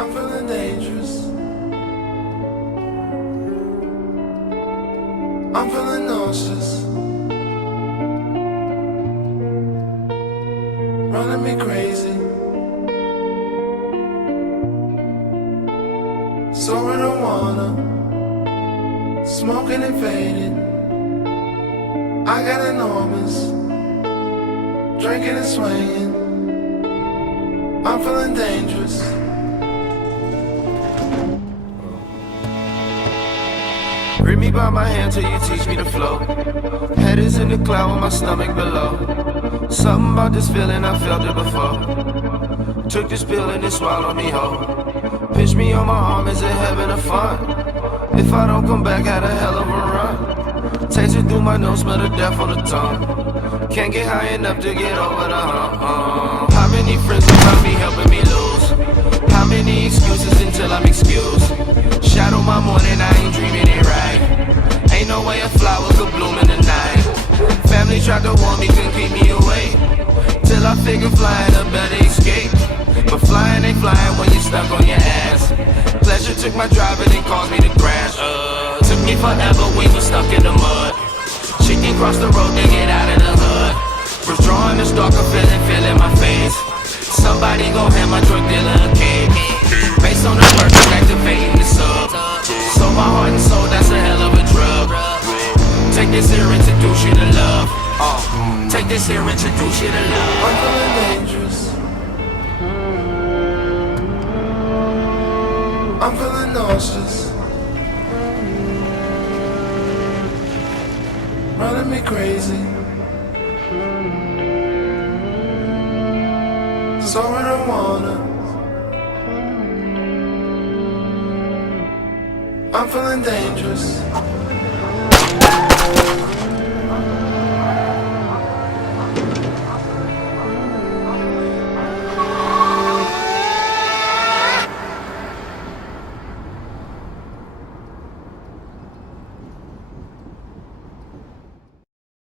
I'm feeling dangerous. I'm feeling nauseous. Running me crazy. So marijuana, smoking and fading. I got enormous, drinking and swinging. I'm feeling dangerous. Grip me by my hand till you teach me to flow. Head is in the cloud with my stomach below. Something about this feeling, I felt it before. Took this pill and it swallowed me whole. Pinch me on my arm, is it heaven or fun? If I don't come back, had a hell of a run. Taste it through my nose, smell the death on the tongue. Can't get high enough to get over the hump. How many friends around me helping me lose? How many excuses until I'm excused? Shadow my morning, I ain't dreaming it right. Ain't no way a flower could bloom in the night. Family tried to warn me, couldn't keep me away. Till I figured flying a better escape. But flying ain't flying when you're stuck on your ass. Pleasure took my drive and it caused me to crash. Took me forever, we were stuck in the mud. Chicken crossed the road to get out of the hood. Was drawing the stalker, feeling my face. Somebody gon' hand my drug dealer a cake. Based on the work, I'm activating the sub. So my heart and soul, that's a hell of a drug. Take this here, introduce you to love. Take this here, introduce you to love. I'm feeling dangerous. I'm feeling nauseous. Running me crazy. So I don't wanna. I'm feeling dangerous.